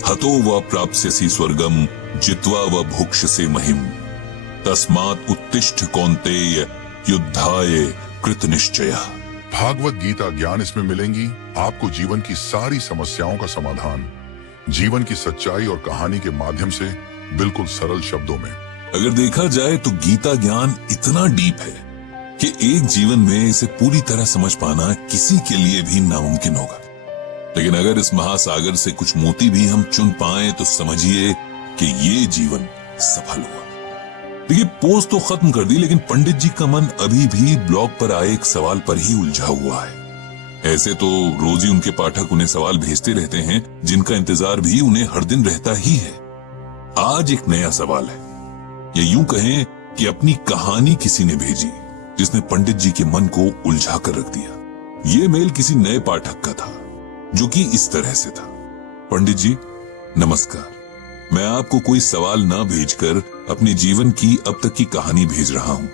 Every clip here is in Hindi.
हतो व प्राप्स्यसि स्वर्गम जित्वा व भुक्ष्यसे महिम तस्मात् उत्तिष्ठ कौन्तेय युद्धाय कृत निश्चयः। भागवत गीता ज्ञान इसमें मिलेंगी आपको जीवन की सारी समस्याओं का समाधान, जीवन की सच्चाई और कहानी के माध्यम से बिल्कुल सरल शब्दों में। अगर देखा जाए तो गीता ज्ञान इतना डीप है कि एक जीवन में इसे पूरी तरह समझ पाना किसी के लिए भी नामुमकिन होगा। लेकिन अगर इस महासागर से कुछ मोती भी हम चुन पाए तो समझिए कि ये जीवन सफल हुआ। देखिए, पोस्ट तो खत्म कर दी, लेकिन पंडित जी का मन अभी भी ब्लॉग पर आए एक सवाल पर ही उलझा हुआ है। ऐसे तो रोज ही उनके पाठक उन्हें सवाल भेजते रहते हैं, जिनका इंतजार भी उन्हें हर दिन रहता ही है। आज एक नया सवाल है, या यूं कहें कि अपनी कहानी किसी ने भेजी जिसने पंडित जी के मन को उलझा कर रख दिया। ये मेल किसी नए पाठक का था, जो कि इस तरह से था। पंडित जी नमस्कार, मैं आपको कोई सवाल ना भेजकर अपने जीवन की अब तक की कहानी भेज रहा हूं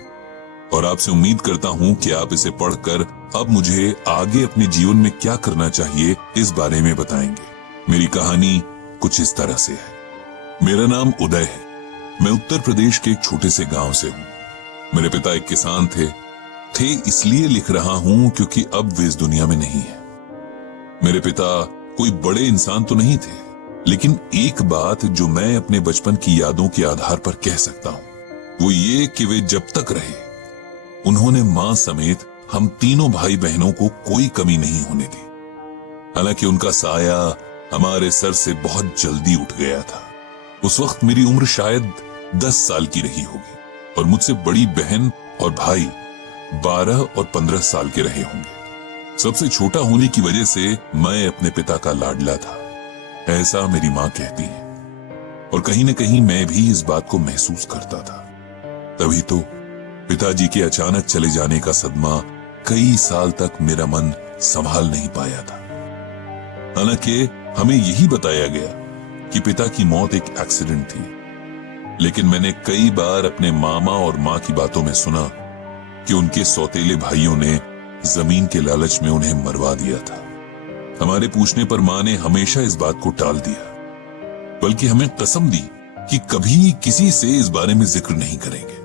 और आपसे उम्मीद करता हूं कि आप इसे पढ़कर अब मुझे आगे अपने जीवन में क्या करना चाहिए इस बारे में बताएंगे। मेरी कहानी कुछ इस तरह से है। मेरा नाम उदय है। मैं उत्तर प्रदेश के एक छोटे से गांव से हूं। मेरे पिता एक किसान थे इसलिए लिख रहा हूं क्योंकि अब वे इस दुनिया में नहीं है। मेरे पिता कोई बड़े इंसान तो नहीं थे, लेकिन एक बात जो मैं अपने बचपन की यादों के आधार पर कह सकता हूं वो ये कि वे जब तक रहे उन्होंने मां समेत हम तीनों भाई बहनों को कोई कमी नहीं होने दी। हालांकि उनका साया हमारे सर से बहुत जल्दी उठ गया था। उस वक्त मेरी उम्र शायद 10 साल की रही होगी और मुझसे बड़ी बहन और भाई 12 और 15 साल के रहे होंगे। सबसे छोटा होने की वजह से मैं अपने पिता का लाडला था, ऐसा मेरी मां कहती है, और कहीं न कहीं मैं भी इस बात को महसूस करता था। तभी तो पिताजी के अचानक चले जाने का सदमा कई साल तक मेरा मन संभाल नहीं पाया था। हालांकि हमें यही बताया गया कि पिता की मौत एक एक्सीडेंट थी, लेकिन मैंने कई बार अपने मामा और मां की बातों में सुना कि उनके सौतेले भाइयों ने जमीन के लालच में उन्हें मरवा दिया था। हमारे पूछने पर मां ने हमेशा इस बात को टाल दिया, बल्कि हमें कसम दी कि कभी किसी से इस बारे में जिक्र नहीं करेंगे।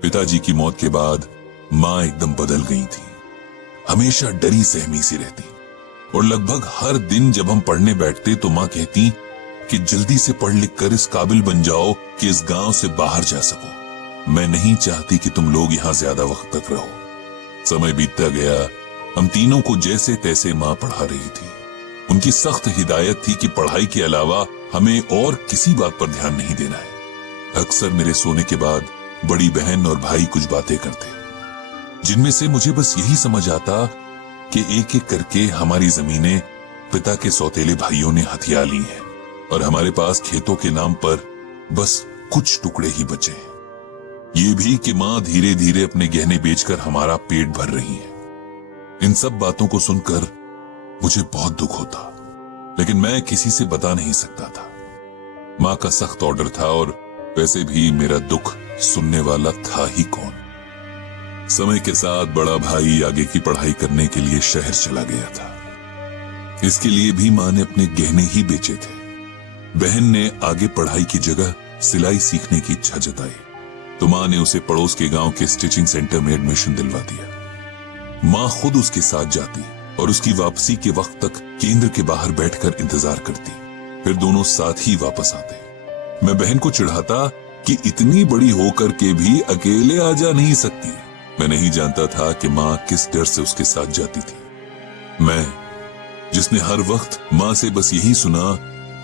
पिताजी की मौत के बाद मां एकदम बदल गई थी। हमेशा डरी सहमी सी रहती और लगभग हर दिन जब हम पढ़ने बैठते तो मां कहती कि जल्दी से पढ़ लिख कर इस काबिल बन जाओ कि इस गांव से बाहर जा सको। मैं नहीं चाहती कि तुम लोग यहां ज्यादा वक्त तक रहो। समय बीतता गया, हम तीनों को जैसे तैसे मां पढ़ा रही थी। उनकी सख्त हिदायत थी कि पढ़ाई के अलावा हमें और किसी बात पर ध्यान नहीं देना है। अक्सर मेरे सोने के बाद बड़ी बहन और भाई कुछ बातें करते, जिनमें से मुझे बस यही समझ आता कि एक एक करके हमारी जमीनें पिता के सौतेले भाइयों ने हथिया ली हैं और हमारे पास खेतों के नाम पर बस कुछ टुकड़े ही बचे हैं। ये भी कि मां धीरे धीरे अपने गहने बेचकर हमारा पेट भर रही है। इन सब बातों को सुनकर मुझे बहुत दुख होता, लेकिन मैं किसी से बता नहीं सकता था। मां का सख्त ऑर्डर था और वैसे भी मेरा दुख सुनने वाला था ही कौन। समय के साथ बड़ा भाई आगे की पढ़ाई करने के लिए शहर चला गया था। इसके लिए भी मां ने अपने गहने ही बेचे थे। बहन ने आगे पढ़ाई की जगह सिलाई सीखने की इच्छा जताई, तो मां ने उसे पड़ोस के गांव के स्टिचिंग सेंटर में एडमिशन दिलवा दिया। मां खुद उसके साथ जाती और उसकी वापसी के वक्त तक केंद्र के बाहर बैठकर इंतजार करती, फिर दोनों साथ ही वापस आते। मैं बहन को चिढ़ाता कि इतनी बड़ी होकर के भी अकेले आ जा नहीं सकती। मैं नहीं जानता था कि मां किस डर से उसके साथ जाती थी। मैं, जिसने हर वक्त मां से बस यही सुना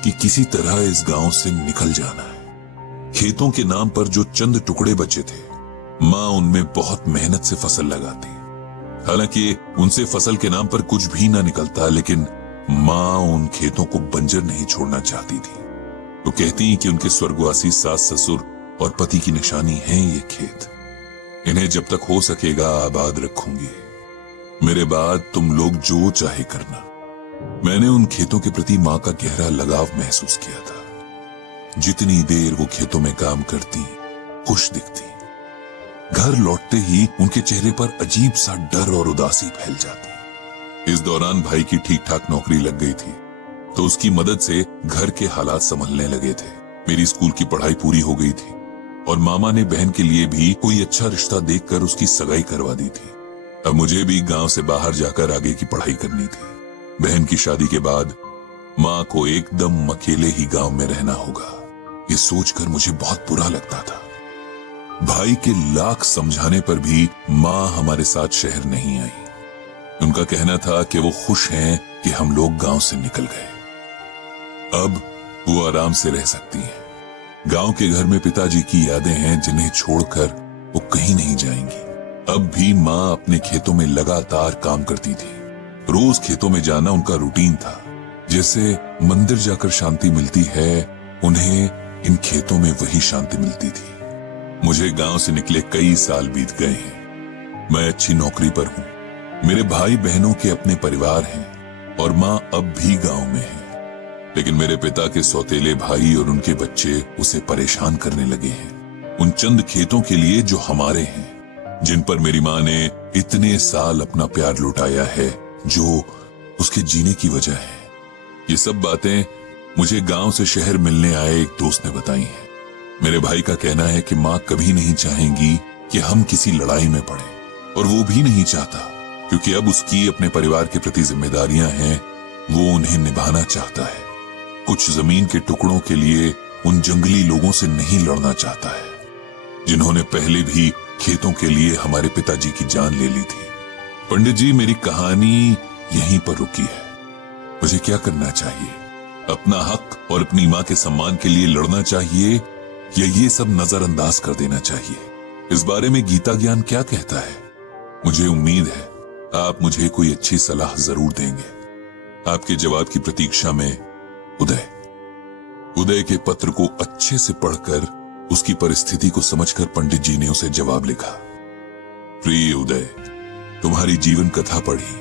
कि किसी तरह इस गांव से निकल जाना है। खेतों के नाम पर जो चंद टुकड़े बचे थे, मां उनमें बहुत मेहनत से फसल लगाती। हालांकि उनसे फसल के नाम पर कुछ भी ना निकलता, लेकिन मां उन खेतों को बंजर नहीं छोड़ना चाहती थी। वो कहती कि उनके स्वर्गवासी सास ससुर और पति की निशानी है ये खेत। इन्हें जब तक हो सकेगा आबाद रखूंगी। मेरे बाद तुम लोग जो चाहे करना। मैंने उन खेतों के प्रति मां का गहरा लगाव महसूस किया था। जितनी देर वो खेतों में काम करती, खुश दिखती, घर लौटते ही उनके चेहरे पर अजीब सा डर और उदासी फैल जाती। इस दौरान भाई की ठीक ठाक नौकरी लग गई थी तो उसकी मदद से घर के हालात संभलने लगे थे। मेरी स्कूल की पढ़ाई पूरी हो गई थी और मामा ने बहन के लिए भी कोई अच्छा रिश्ता देखकर उसकी सगाई करवा दी थी। अब मुझे भी गांव से बाहर जाकर आगे की पढ़ाई करनी थी। बहन की शादी के बाद माँ को एकदम अकेले ही गांव में रहना होगा, ये सोचकर मुझे बहुत बुरा लगता था। भाई के लाख समझाने पर भी माँ हमारे साथ शहर नहीं आई। उनका कहना था कि वो खुश हैं कि हम लोग गांव से निकल गए, अब वो आराम से रह सकती हैं। गांव के घर में पिताजी की यादें हैं जिन्हें छोड़कर वो कहीं नहीं जाएंगी। अब भी माँ अपने खेतों में लगातार काम करती थी। रोज खेतों में जाना उनका रूटीन था। जैसे मंदिर जाकर शांति मिलती है, उन्हें इन खेतों में वही शांति मिलती थी। मुझे गांव से निकले कई साल बीत गए हैं। मैं अच्छी नौकरी पर हूँ, मेरे भाई बहनों के अपने परिवार हैं और माँ अब भी गांव में है। लेकिन मेरे पिता के सौतेले भाई और उनके बच्चे उसे परेशान करने लगे हैं, उन चंद खेतों के लिए जो हमारे हैं, जिन पर मेरी माँ ने इतने साल अपना प्यार लुटाया है, जो उसके जीने की वजह है। ये सब बातें मुझे गांव से शहर मिलने आए एक दोस्त ने बताई हैं। मेरे भाई का कहना है कि माँ कभी नहीं चाहेंगी कि हम किसी लड़ाई में पड़े, और वो भी नहीं चाहता, क्योंकि अब उसकी अपने परिवार के प्रति जिम्मेदारियां हैं, वो उन्हें निभाना चाहता है। कुछ जमीन के टुकड़ों के लिए उन जंगली लोगों से नहीं लड़ना चाहता है, जिन्होंने पहले भी खेतों के लिए हमारे पिताजी की जान ले ली थी। पंडित जी, मेरी कहानी यहीं पर रुकी है। मुझे क्या करना चाहिए? अपना हक और अपनी माँ के सम्मान के लिए लड़ना चाहिए या ये सब नजरअंदाज कर देना चाहिए? इस बारे में गीता ज्ञान क्या कहता है? मुझे उम्मीद है आप मुझे कोई अच्छी सलाह जरूर देंगे। आपके जवाब की प्रतीक्षा में उदय के पत्र को अच्छे से पढ़कर उसकी परिस्थिति को समझकर पंडित जी ने उसे जवाब लिखा। प्रिय उदय, तुम्हारी जीवन कथा पढ़ी,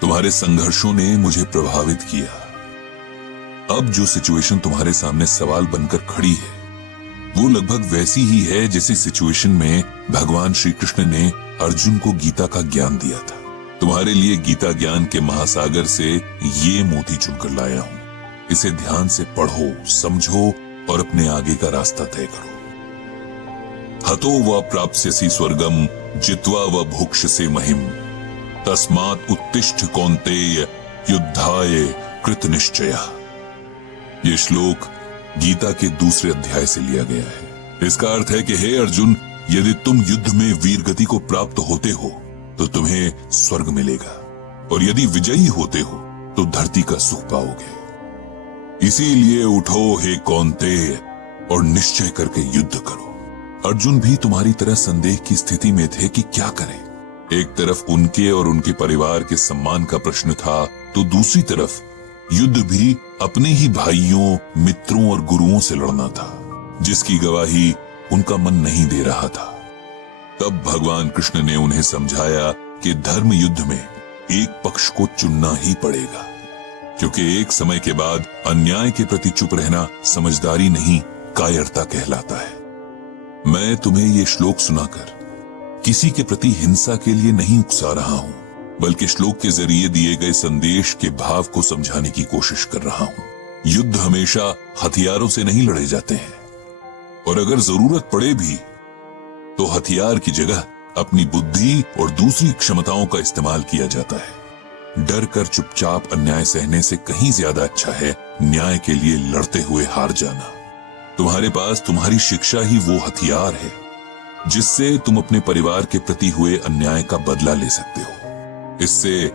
तुम्हारे संघर्षों ने मुझे प्रभावित किया। अब जो सिचुएशन तुम्हारे सामने सवाल बनकर खड़ी है, वो लगभग वैसी ही है जैसी सिचुएशन में भगवान श्री कृष्ण ने अर्जुन को गीता का ज्ञान दिया था। तुम्हारे लिए गीता ज्ञान के महासागर से ये मोती चुनकर लाया हूं। इसे ध्यान से पढ़ो, समझो और अपने आगे का रास्ता तय करो। हतो व प्राप्स्यसि स्वर्गम जित्वा व भुक्ष्यसे महिम, तस्मात् उत्तिष्ठ कौन्तेय युद्धाय कृत निश्चयः। ये श्लोक गीता के दूसरे अध्याय से लिया गया है। इसका अर्थ है कि हे अर्जुन, यदि तुम युद्ध में वीर गति को प्राप्त होते हो तो तुम्हें स्वर्ग मिलेगा, और यदि विजयी होते हो तो धरती का सुख पाओगे। इसीलिए उठो हे कौन्तेय और निश्चय करके युद्ध करो। अर्जुन भी तुम्हारी तरह संदेह की स्थिति में थे कि क्या करें। एक तरफ उनके और उनके परिवार के सम्मान का प्रश्न था, तो दूसरी तरफ युद्ध भी अपने ही भाइयों, मित्रों और गुरुओं से लड़ना था, जिसकी गवाही उनका मन नहीं दे रहा था। तब भगवान कृष्ण ने उन्हें समझाया कि धर्म युद्ध में एक पक्ष को चुनना ही पड़ेगा, क्योंकि एक समय के बाद अन्याय के प्रति चुप रहना समझदारी नहीं, कायरता कहलाता है। मैं तुम्हें ये श्लोक सुनाकर किसी के प्रति हिंसा के लिए नहीं उकसा रहा हूं, बल्कि श्लोक के जरिए दिए गए संदेश के भाव को समझाने की कोशिश कर रहा हूं। युद्ध हमेशा हथियारों से नहीं लड़े जाते हैं, और अगर जरूरत पड़े भी तो हथियार की जगह अपनी बुद्धि और दूसरी क्षमताओं का इस्तेमाल किया जाता है। डर कर चुपचाप अन्याय सहने से कहीं ज्यादा अच्छा है न्याय के लिए लड़ते हुए हार जाना। तुम्हारे पास तुम्हारी शिक्षा ही वो हथियार है जिससे तुम अपने परिवार के प्रति हुए अन्याय का बदला ले सकते हो। इससे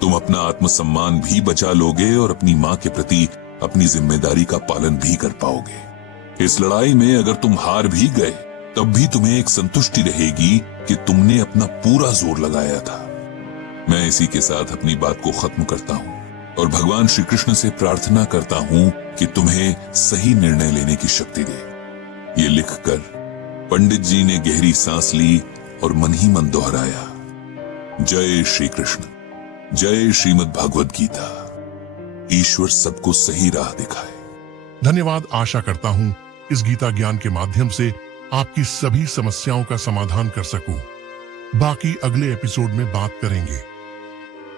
तुम अपना आत्मसम्मान भी बचा लोगे और अपनी माँ के प्रति अपनी जिम्मेदारी का पालन भी कर पाओगे। इस लड़ाई में अगर तुम हार भी गए तब भी तुम्हें एक संतुष्टि रहेगी कि तुमने अपना पूरा जोर लगाया था। मैं इसी के साथ अपनी बात को खत्म करता हूँ और भगवान श्री कृष्ण से प्रार्थना करता हूँ कि तुम्हें सही निर्णय लेने की शक्ति दे। ये लिखकर पंडित जी ने गहरी सांस ली और मन ही मन दोहराया, जय श्री कृष्ण, जय श्रीमद् भगवद गीता। ईश्वर सबको सही राह दिखाए। धन्यवाद। आशा करता हूँ इस गीता ज्ञान के माध्यम से आपकी सभी समस्याओं का समाधान कर सकूं। बाकी अगले एपिसोड में बात करेंगे।